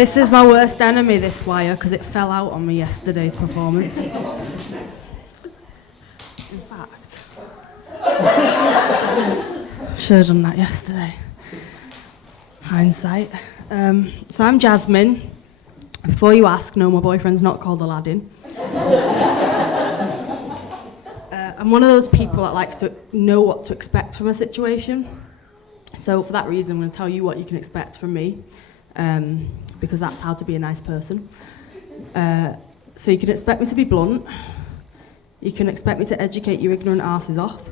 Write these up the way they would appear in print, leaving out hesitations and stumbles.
This is my worst enemy, this wire, because it fell out on me yesterday's performance. In fact, should have done that yesterday. Hindsight. So I'm Jasmine. Before you ask, no, my boyfriend's not called Aladdin. I'm one of those people that likes to know what to expect from a situation. So for that reason, I'm going to tell you what you can expect from me, because that's how to be a nice person. So you can expect me to be blunt. You can expect me to educate your ignorant asses off.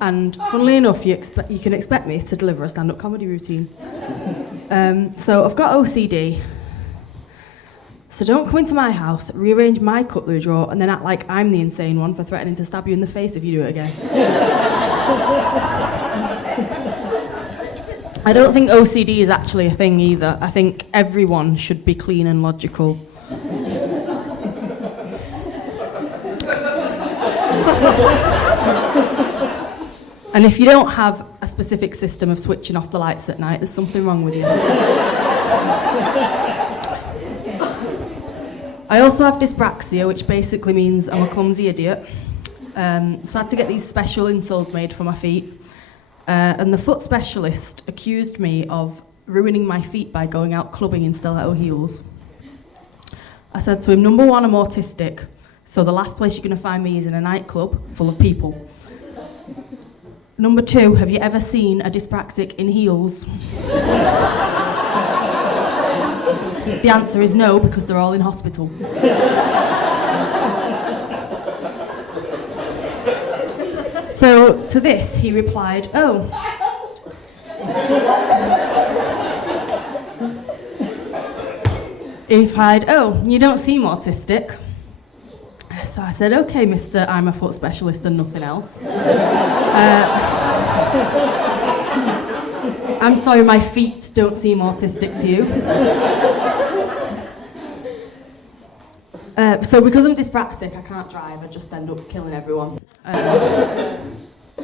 And funnily enough, you can expect me to deliver a stand-up comedy routine. So I've got OCD. So don't come into my house, rearrange my cutlery drawer, and then act like I'm the insane one for threatening to stab you in the face if you do it again. I don't think OCD is actually a thing either. I think everyone should be clean and logical. And if you don't have a specific system of switching off the lights at night, there's something wrong with you. I also have dyspraxia, which basically means I'm a clumsy idiot. So I had to get these special insoles made for my feet. And the foot specialist accused me of ruining my feet by going out clubbing in stiletto heels. I said to him, number one, I'm autistic, so the last place you're going to find me is in a nightclub full of people. Number two, have you ever seen a dyspraxic in heels? The answer is no, because they're all in hospital. So to this, he replied, oh. He replied, oh, you don't seem autistic. So I said, okay, mister, I'm a foot specialist and nothing else. I'm sorry, my feet don't seem autistic to you. So because I'm dyspraxic, I can't drive, I just end up killing everyone.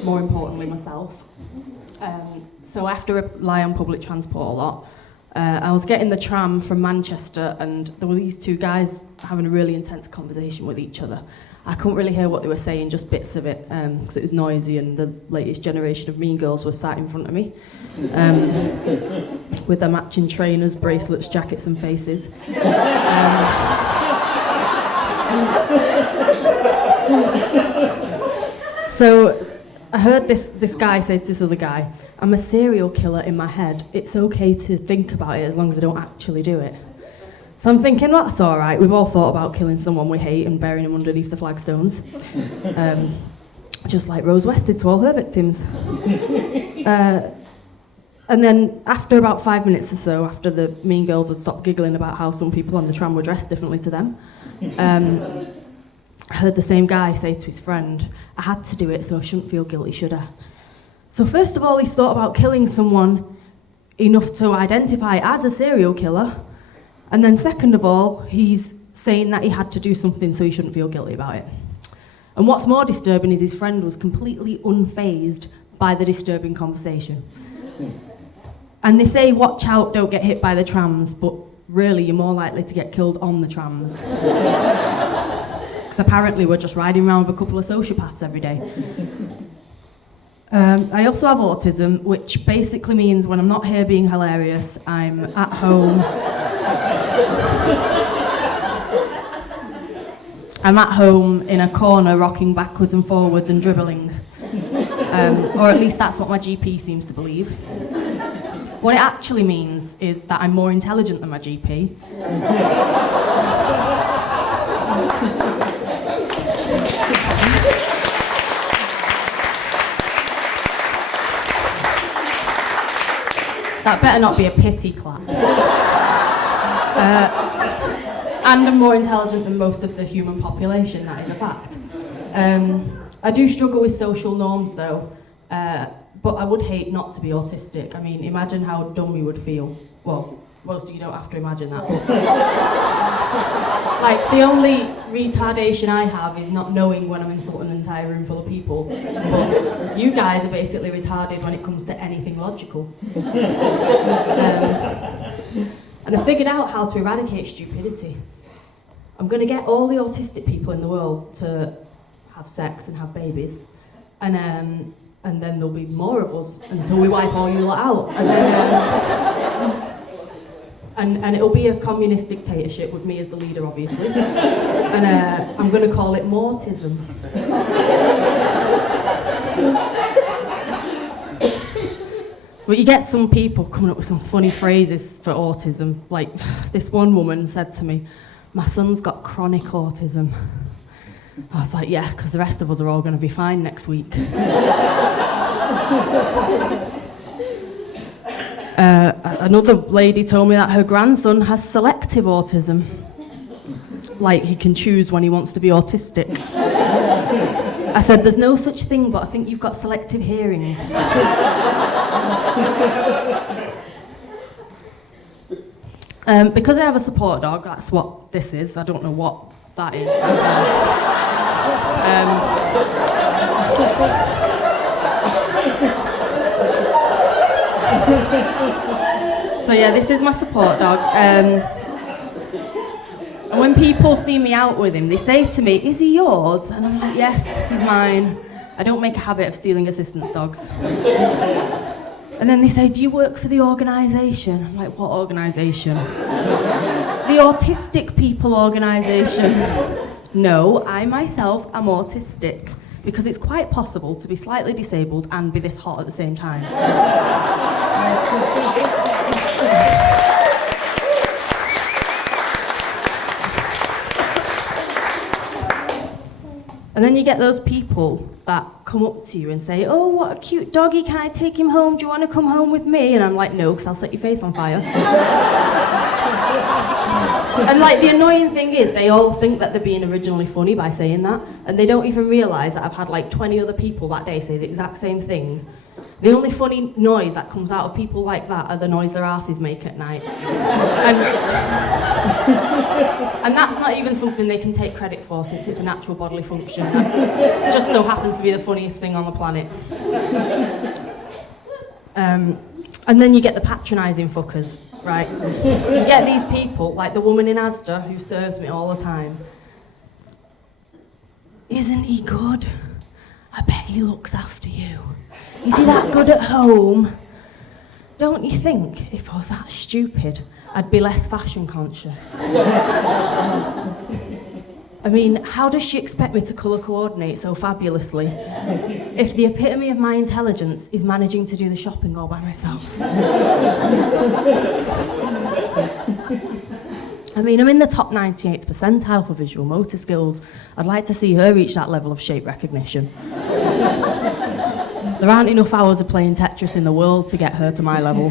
More importantly, myself. So I have to rely on public transport a lot. I was getting the tram from Manchester, and there were these two guys having a really intense conversation with each other. I couldn't really hear what they were saying, just bits of it, because it was noisy, and the latest generation of mean girls were sat in front of me, with their matching trainers, bracelets, jackets and faces. So I heard this guy say to this other guy, I'm a serial killer in my head. It's okay to think about it as long as I don't actually do it. So I'm thinking, well, that's all right. We've all thought about killing someone we hate and burying them underneath the flagstones. Just like Rose West did to all her victims. And then after about 5 minutes or so, after the mean girls had stopped giggling about how some people on the tram were dressed differently to them, I heard the same guy say to his friend, I had to do it so I shouldn't feel guilty, should I? So first of all, he's thought about killing someone enough to identify as a serial killer. And then second of all, he's saying that he had to do something so he shouldn't feel guilty about it. And what's more disturbing is his friend was completely unfazed by the disturbing conversation. And they say, watch out, don't get hit by the trams, but really you're more likely to get killed on the trams. Because apparently we're just riding around with a couple of sociopaths every day. I also have autism, which basically means when I'm not here being hilarious, I'm at home. I'm at home in a corner rocking backwards and forwards and dribbling. Or at least that's what my GP seems to believe. What it actually means is that I'm more intelligent than my GP. That better not be a pity clap. And I'm more intelligent than most of the human population, that is a fact. I do struggle with social norms though, but I would hate not to be autistic. I mean, imagine how dumb you would feel. Well, most of you don't have to imagine that. But like, the only retardation I have is not knowing when I'm insulting an entire room full of people. But you guys are basically retarded when it comes to anything logical. And I figured out how to eradicate stupidity. I'm going to get all the autistic people in the world to have sex and have babies, and then there'll be more of us until we wipe all you lot out. And then, and it'll be a communist dictatorship with me as the leader, obviously. And I'm going to call it Mortism. But you get some people coming up with some funny phrases for autism. Like, this one woman said to me, "My son's got chronic autism." I was like, yeah, because the rest of us are all going to be fine next week. Another lady told me that her grandson has selective autism. Like, he can choose when he wants to be autistic. I said, there's no such thing, but I think you've got selective hearing. Because I have a support dog, that's what this is. I don't know what that is. So yeah, this is my support dog. And when people see me out with him, they say to me, "Is he yours?" And I'm like, "Yes, he's mine. I don't make a habit of stealing assistance dogs." And then they say, "Do you work for the organisation?" I'm like, "What organisation?" "The Autistic People Organisation." No, I myself am autistic, because it's quite possible to be slightly disabled and be this hot at the same time. And then you get those people that come up to you and say, "Oh, what a cute doggy, can I take him home? Do you want to come home with me?" And I'm like, "No, because I'll set your face on fire." And like, the annoying thing is, they all think that they're being originally funny by saying that, and they don't even realise that I've had like 20 other people that day say the exact same thing. The only funny noise that comes out of people like that are the noise their asses make at night. And that's not even something they can take credit for, since it's a natural bodily function. It just so happens to be the funniest thing on the planet. And then you get the patronising fuckers, right? You get these people, like the woman in Asda who serves me all the time. "Isn't he good? I bet he looks after you. Is he that good at home?" Don't you think if I was that stupid, I'd be less fashion conscious? I mean, how does she expect me to colour coordinate so fabulously if the epitome of my intelligence is managing to do the shopping all by myself? I mean, I'm in the top 98th percentile for visual motor skills. I'd like to see her reach that level of shape recognition. There aren't enough hours of playing Tetris in the world to get her to my level.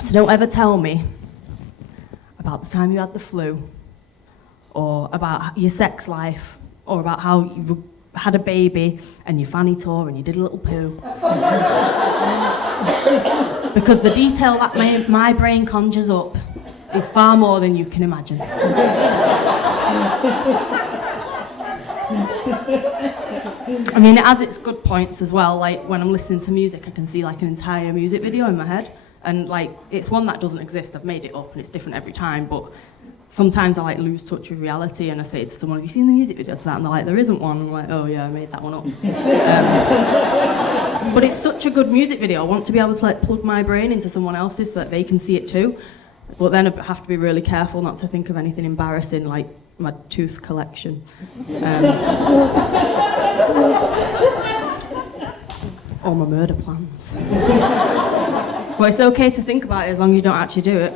So don't ever tell me about the time you had the flu, or about your sex life, or about how you had a baby and your fanny tore and you did a little poo. Because the detail that my brain conjures up is far more than you can imagine. I mean, it has its good points as well. Like, when I'm listening to music, I can see like an entire music video in my head, and like, it's one that doesn't exist. I've made it up and it's different every time, but sometimes I like lose touch with reality, and I say to someone, "Have you seen the music video to that?" And they're like, "There isn't one." I'm like, "Oh yeah, I made that one up." But it's such a good music video. I want to be able to like plug my brain into someone else's so that they can see it too. But then I have to be really careful not to think of anything embarrassing, like my tooth collection. Or my murder plans. But it's okay to think about it as long as you don't actually do it.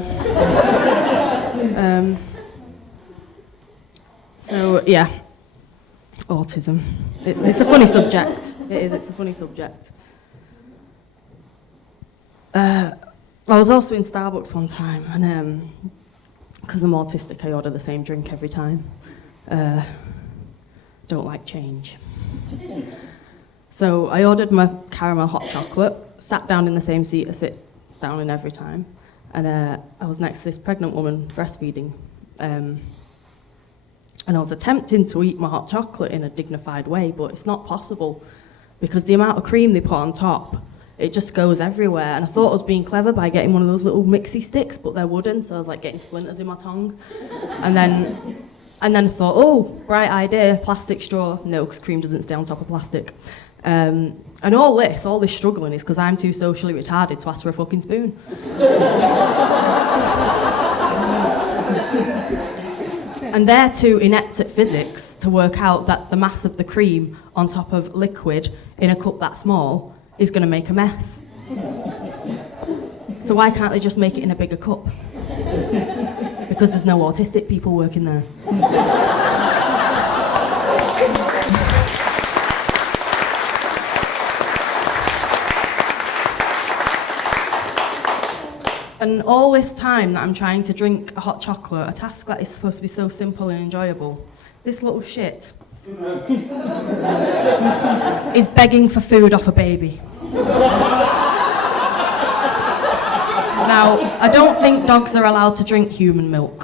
So yeah, autism. It's a funny subject. It is, it's a funny subject. I was also in Starbucks one time, and because I'm autistic, I order the same drink every time. Don't like change. So I ordered my caramel hot chocolate, sat down in the same seat I sit down in every time, and I was next to this pregnant woman breastfeeding, and I was attempting to eat my hot chocolate in a dignified way, but it's not possible, because the amount of cream they put on top it just goes everywhere. And I thought I was being clever by getting one of those little mixie sticks, but they're wooden, so I was like getting splinters in my tongue. And then I thought, oh, bright idea, plastic straw. No, because cream doesn't stay on top of plastic. And all this struggling is because I'm too socially retarded to ask for a fucking spoon. And they're too inept at physics to work out that the mass of the cream on top of liquid in a cup that small is going to make a mess. So why can't they just make it in a bigger cup? Because there's no autistic people working there. And all this time that I'm trying to drink a hot chocolate, a task that is supposed to be so simple and enjoyable, this little shit is begging for food off a baby. Now, I don't think dogs are allowed to drink human milk.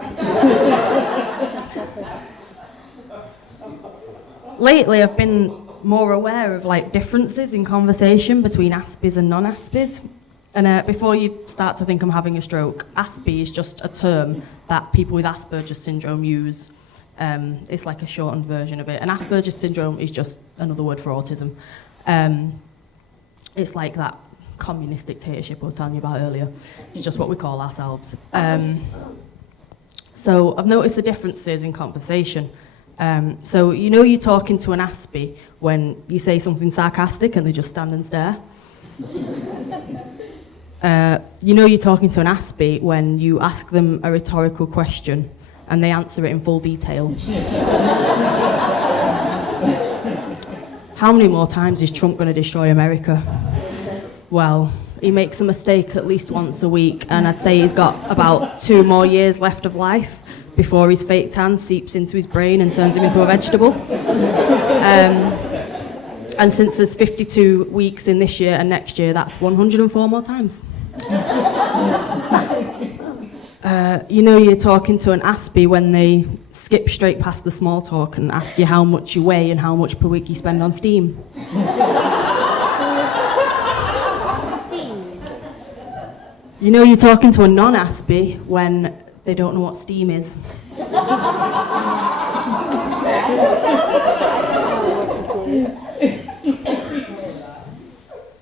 Lately, I've been more aware of differences in conversation between Aspies and non-Aspies. And before you start to think I'm having a stroke, Aspie is just a term that people with Asperger's syndrome use. It's like a shortened version of it. And Asperger's syndrome is just another word for autism. It's like that communist dictatorship I was telling you about earlier. It's just what we call ourselves. So I've noticed the differences in conversation. So you're talking to an Aspie when you say something sarcastic and they just stand and stare. You're talking to an Aspie when you ask them a rhetorical question and they answer it in full detail. How many more times is Trump going to destroy America? Well, he makes a mistake at least once a week, and I'd say he's got about 2 more years left of life before his fake tan seeps into his brain and turns him into a vegetable. And since there's 52 weeks in this year and next year, that's 104 more times. You're talking to an Aspie when they skip straight past the small talk and ask you how much you weigh and how much per week you spend on Steam. You're talking to a non-Aspie when they don't know what Steam is.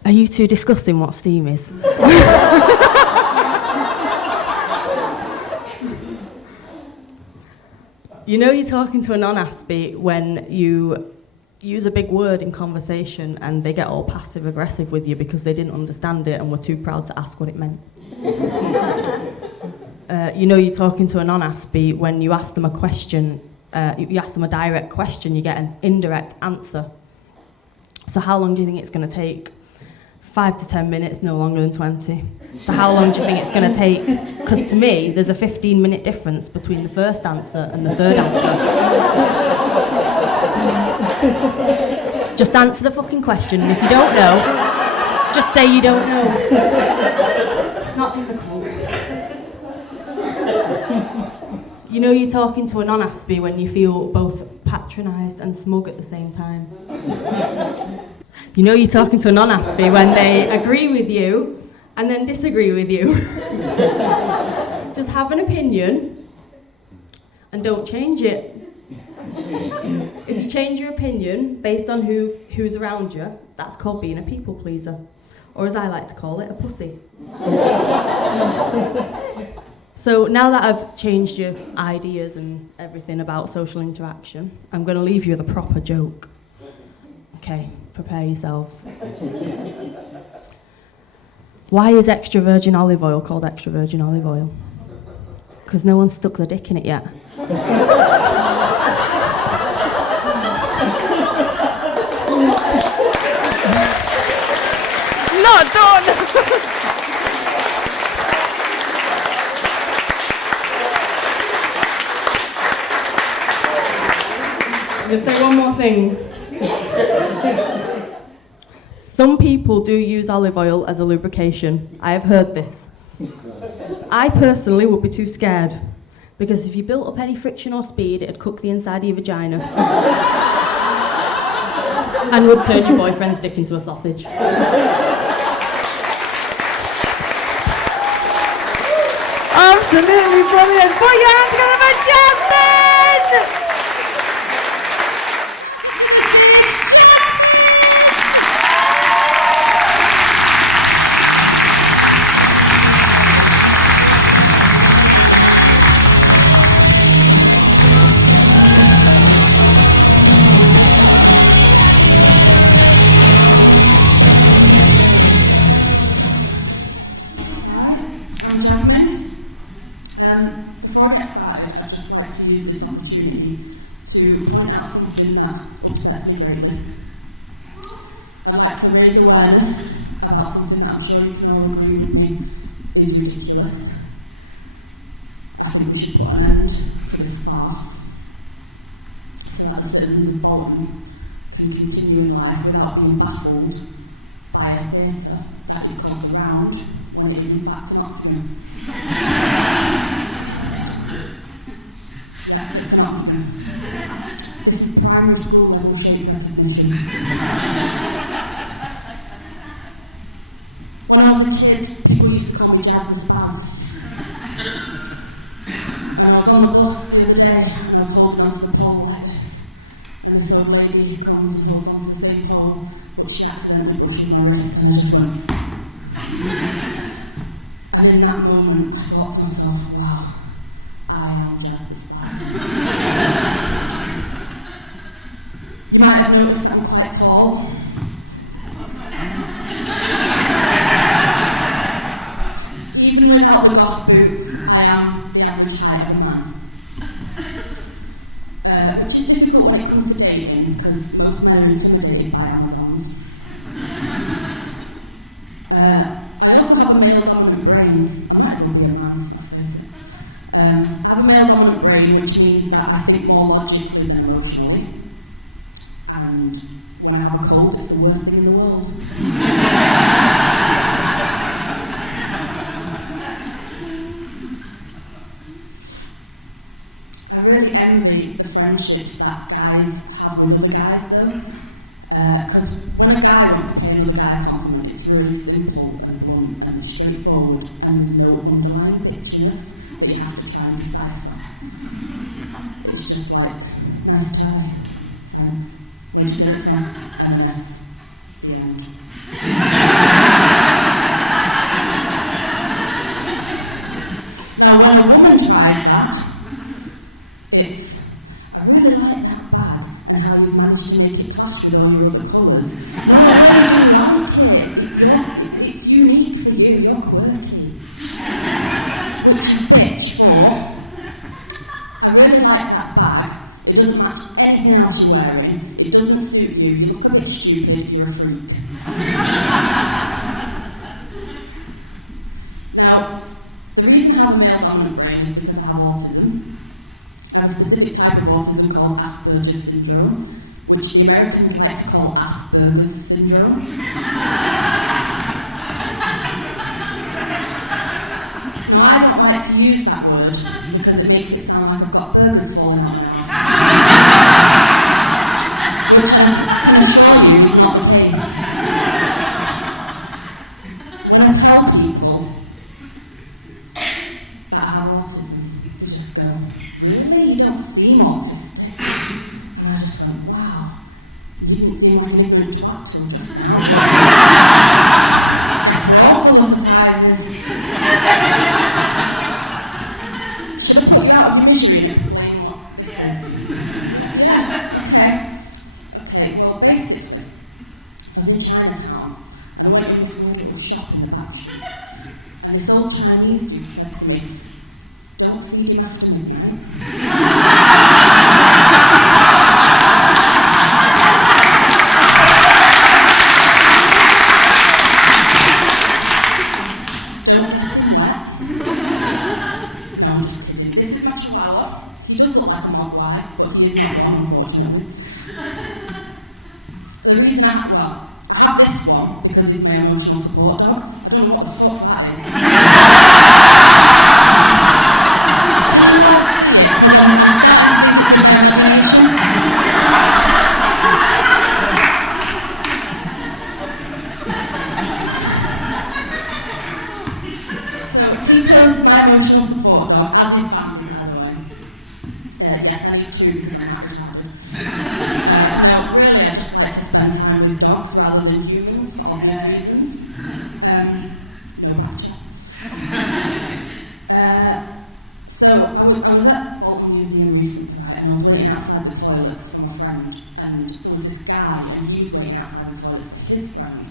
Are you two discussing what Steam is? You're talking to a non-Aspie when you use a big word in conversation and they get all passive-aggressive with you because they didn't understand it and were too proud to ask what it meant. You're talking to a non-Aspie when you ask them a question, you ask them a direct question, you get an indirect answer. So how long do you think it's going to take? 5 to 10 minutes, no longer than 20. So how long do you think it's going to take? Because to me, there's a 15-minute difference between the first answer and the third answer. Just answer the fucking question, and if you don't know, just say you don't know. It's not difficult. You're talking to a non-Aspie when you feel both patronised and smug at the same time. You're talking to a non-Aspie when they agree with you and then disagree with you. Just have an opinion and don't change it. If you change your opinion based on who's around you, that's called being a people pleaser. Or as I like to call it, a pussy. So now that I've changed your ideas and everything about social interaction, I'm going to leave you with a proper joke. Okay, prepare yourselves. Why is extra virgin olive oil called extra virgin olive oil? Because no one's stuck their dick in it yet. Not done! I'm going to say one more thing. Some people do use olive oil as a lubrication. I have heard this. I personally would be too scared, because if you built up any friction or speed, it'd cook the inside of your vagina and would turn your boyfriend's dick into a sausage. Absolutely brilliant. Put your hands together for Jasmine! I'm Jasmine. Before I get started, I'd just like to use this opportunity to point out something that upsets me greatly. I'd like to raise awareness about something that I'm sure you can all agree with me is ridiculous. I think we should put an end to this farce so that the citizens of Bolton can continue in life without being baffled by a theatre that is called the Round when it is in fact an Octagon. Yeah, it's an Octagon. This is primary school level shape recognition. When I was a kid, people used to call me Jazz the Spaz. And I was on the bus the other day and I was holding onto the pole like this. And this old lady called me to hold onto the same pole, but she accidentally brushes my wrist and I just went. And in that moment, I thought to myself, wow, I am just the Spaz. You might have noticed that I'm quite tall. Even without the goth boots, I am the average height of a man. Which is difficult when it comes to dating, because most men are intimidated by Amazons. I also have a male-dominant brain. I might as well be a man, let's face it. I have a male-dominant brain, which means that I think more logically than emotionally. And when I have a cold, it's the worst thing in the world. I really envy the friendships that guys have with other guys, though. Because when a guy wants to pay another guy a compliment, it's really simple and blunt and straightforward, and there's no underlying bitchiness that you have to try and decipher. It's just like, nice try, thanks. Where'd you get it from? M&S. The end. Now, when a woman tries that, it's, I really like that bag and how you've managed to make it clash with all your other colours. Not only do you like it, it's unique for you, you're quirky. Which is bitch for, I really like that bag. It doesn't match anything else you're wearing. It doesn't suit you. You look a bit stupid. You're a freak. Now, the reason I have a male-dominant brain is because I have autism. I have a specific type of autism called Asperger's syndrome, which the Americans like to call Asperger's syndrome. Now, I don't like to use that word because it makes it sound like I've got burgers falling out my ass. Which I can assure you is not the case. When I tell people that I have autism, they just go, really? You don't seem autistic? And I just went, wow. You didn't seem like an ignorant twat till just now. It's all full of surprises. Should I put you out of your misery and explain what this is? Yeah, okay, well basically, I was in Chinatown and I went into a little shop in the back streets and this old Chinese dude said to me, don't feed him after midnight. Don't get him wet. No, I'm just kidding. This is my chihuahua. He does look like a mogwai, but he is not one, unfortunately. The reason I have this one because he's my emotional support dog. I don't know what the fuck that is. Because I'm starting to think it's a their imagination. So Tito's my emotional support too because I'm that retarded. No, really, I just like to spend time with dogs rather than humans for obvious reasons. No matcha. So I was at Bolton Museum recently, right, and I was waiting outside the toilets for my friend, and there was this guy, and he was waiting outside the toilets for his friend.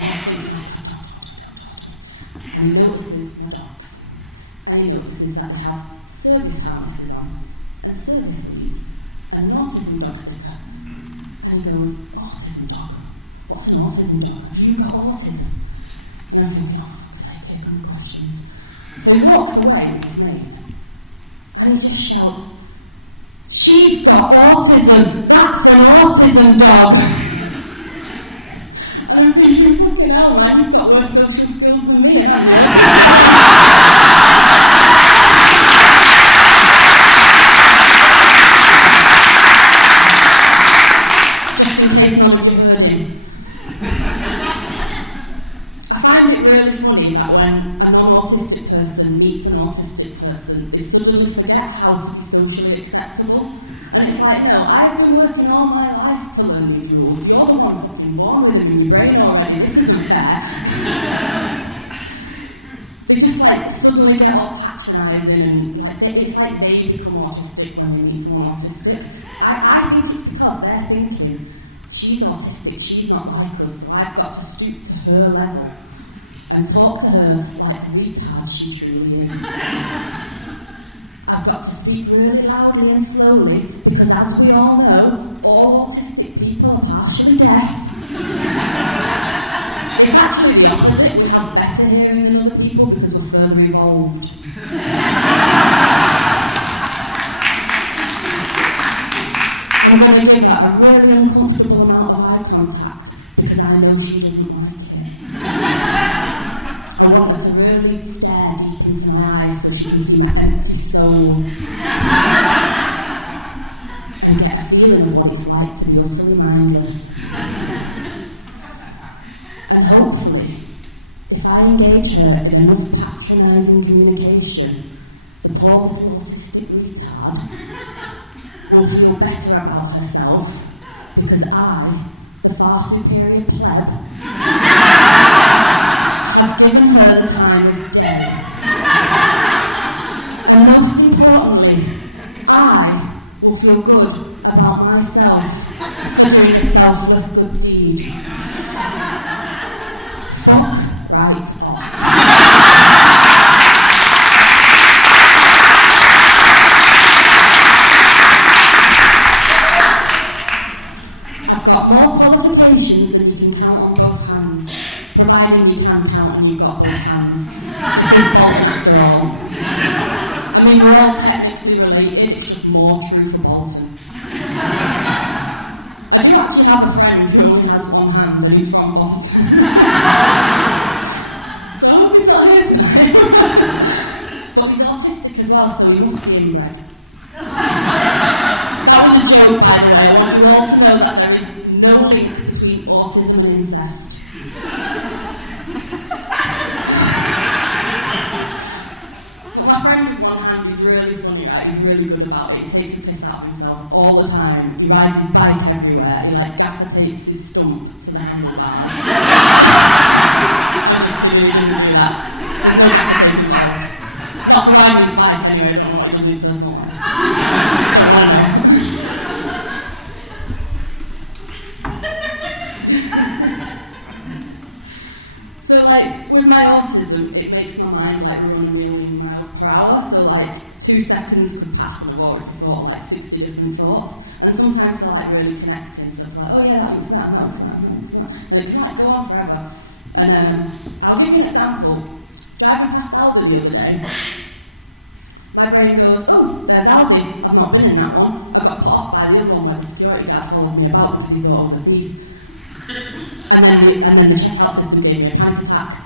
And I was thinking, oh, dog. And he notices my dogs, and he notices that they have service harnesses on, and service leads, and an autism dog sticker. And he goes, autism dog? What's an autism dog? Have you got autism? And I'm thinking, oh, for fuck's sake, here come the questions. So he walks away with his mate, and he just shouts, she's got autism! That's an autism dog! And I'm thinking, fucking hell, man, you've got worse social skills than me. And just in case none of you heard him. I find it really funny that when a non-autistic person meets an autistic person, they suddenly forget how to be socially acceptable. And it's like, no, I've been working all my life to learn these rules. You're the one fucking born with them in your brain already. This isn't fair. They just like suddenly get all patronising and like it's like they become autistic when they meet someone autistic. I think it's because they're thinking, she's autistic, she's not like us, so I've got to stoop to her level and talk to her like the retard she truly is. I've got to speak really loudly and slowly because, as we all know, all autistic people are partially deaf. It's actually the opposite. We have better hearing than other people because we're further evolved. And when I give her a very uncomfortable amount of eye contact because I know she doesn't like it. I want her to really stare deep into my eyes so she can see my empty soul and get a feeling of what it's like to be utterly mindless. And hopefully, if I engage her in enough patronising communication, the poor little autistic retard will feel better about herself because I, the far superior pleb, have given her the time of day. And most importantly, I will feel good about myself for doing a selfless good deed. Fuck right off. I've got more qualifications than you can count on both hands. Providing you can count and you've got both hands. This is Bolton after all. I mean, we're all technically related, it's just more true for Bolton. I do actually have a friend who only has one hand and he's from Bolton. So I hope he's not here tonight. But he's autistic as well, so he must be inbred. That was a joke, by the way. I want you all to know that there is no link between autism and incest. But my friend with one hand is really funny, right? He's really good about it. He takes a piss out of himself all the time. He rides his bike everywhere. He like gaffer tapes his stump to the handlebars. I'm just kidding, he doesn't do that. There's no gaffer tape himself. Not the ride his bike anyway, I don't know what he does in his personal life. Don't want to know. So like, with my autism, it makes my mind like run 1,000,000 miles per hour. So like, 2 seconds could pass and I've already thought like 60 different thoughts. And sometimes they're like really connected. So it's like, oh yeah, that makes that, that makes that, that makes that. So it can like go on forever. And I'll give you an example. Driving past Aldi the other day, my brain goes, oh, there's Aldi. I've not been in that one. I got put off by the other one where the security guard followed me about because he thought I was a thief. And then the checkout system gave me a panic attack.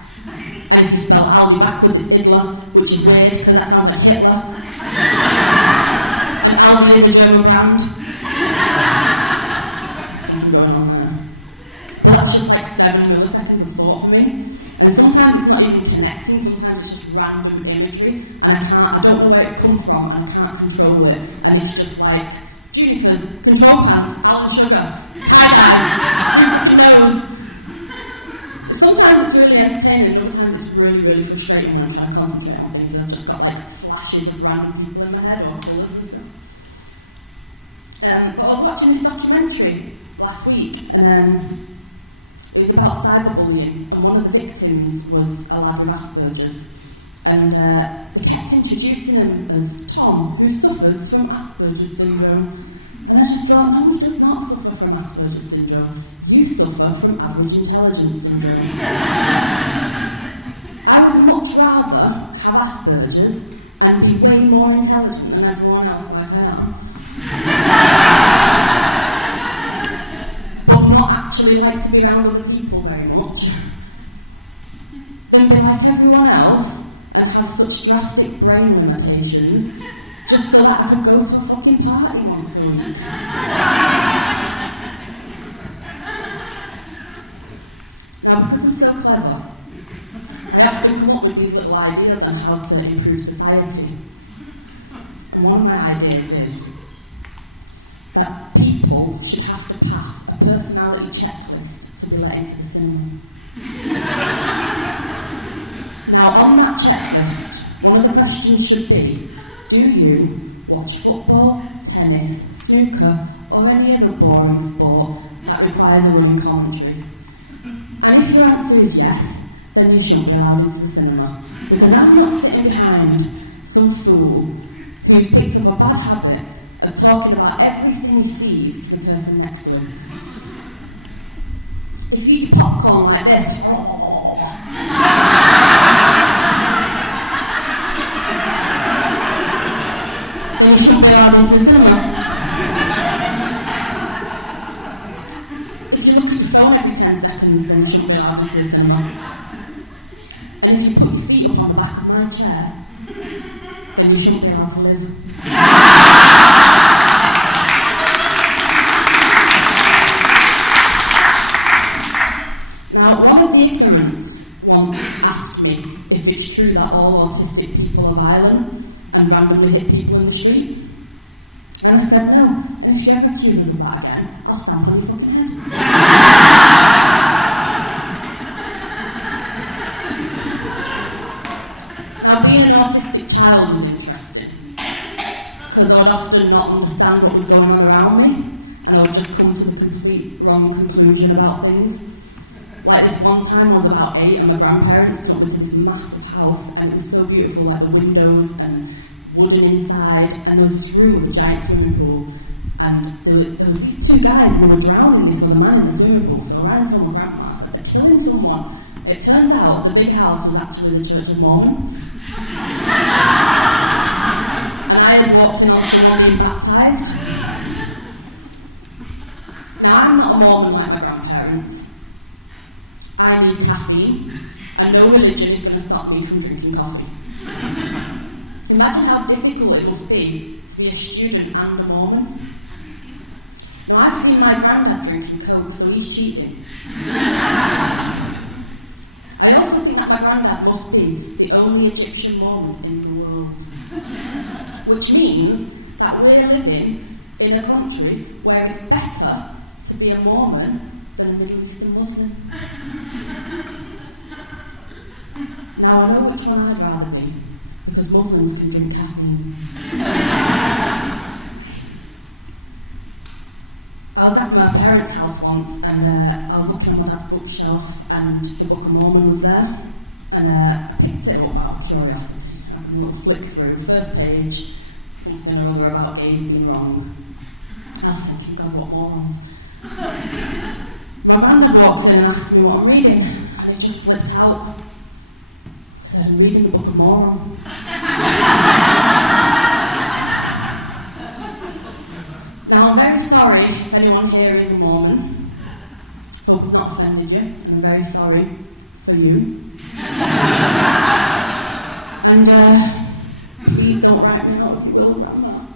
And if you spell Aldi backwards, it's Idler, which is weird because that sounds like Hitler. And Aldi is a German brand. Something going on there. But that was just like 7 milliseconds of thought for me. And sometimes it's not even connecting, sometimes it's just random imagery, and I don't know where it's come from, and I can't control it. And it's just like Junipers, control pants, Alan Sugar, tie-dye, goofy nose. Sometimes it's really entertaining, other times it's really, really frustrating when I'm trying to concentrate on things. I've just got like flashes of random people in my head or colours and stuff. But I was watching this documentary last week, and it was about cyberbullying, and one of the victims was a lad with Asperger's. And they kept introducing him as Tom, who suffers from Asperger's syndrome. And I just thought, no, he does not suffer from Asperger's syndrome. You suffer from average intelligence syndrome. I would much rather have Asperger's and be way more intelligent than everyone else like I am. But not actually like to be around other people very much. Then be like everyone else and have such drastic brain limitations just so that I could go to a fucking party once a week. Now, because I'm so clever, I often come up with these little ideas on how to improve society. And one of my ideas is that people should have to pass a personality checklist to be let into the cinema. Now, on that checklist, one of the questions should be, do you watch football, tennis, snooker, or any other boring sport that requires a running commentary? And if your answer is yes, then you shouldn't be allowed into the cinema. Because I'm not sitting behind some fool who's picked up a bad habit of talking about everything he sees to the person next to him. If you eat popcorn like this, then you shouldn't be allowed into the cinema. If you look at your phone every 10 seconds, then you shouldn't be allowed into the cinema. And if you put your feet up on the back of my chair, then you shouldn't be allowed to live. Now, one of the ignorants once asked me if it's true that all autistic people are violent and randomly hit people in the street. And I said no, and if she ever accuses of that again, I'll stamp on your fucking head. Now, being an autistic child was interesting, because I would often not understand what was going on around me, and I would just come to the complete wrong conclusion about things. Like this one time I was about 8 and my grandparents took me to this massive house, and it was so beautiful, like the windows and wooden inside, and there was this room with a giant swimming pool, and there was these 2 guys and they were drowning this other man in the swimming pool. So I ran and told my grandma, I said, they're killing someone. It turns out the big house was actually the Church of Mormon. And I had walked in on someone being baptised. Now, I'm not a Mormon like my grandparents. I need caffeine, and no religion is going to stop me from drinking coffee. Imagine how difficult it must be to be a student and a Mormon. Now, I've seen my granddad drinking Coke, so he's cheating. I also think that my granddad must be the only Egyptian Mormon in the world. Which means that we're living in a country where it's better to be a Mormon than a Middle Eastern Muslim. Now, I know which one I'd rather be, because Muslims can drink caffeine. I was at my parents' house once, and I was looking at my dad's bookshelf, and the Book of Mormon was there, and I picked it up out of curiosity. I had a little flick through. First page, something or other about gays being wrong. I was thinking, God, what morons? My granddad walks in and asks me what I'm reading, and he just slipped out. I said, I'm reading the Book of Mormon. Now, I'm very sorry if anyone here is a Mormon. I hope I've not offended you. I'm very sorry for you. And please don't write me out if you will, Grandma.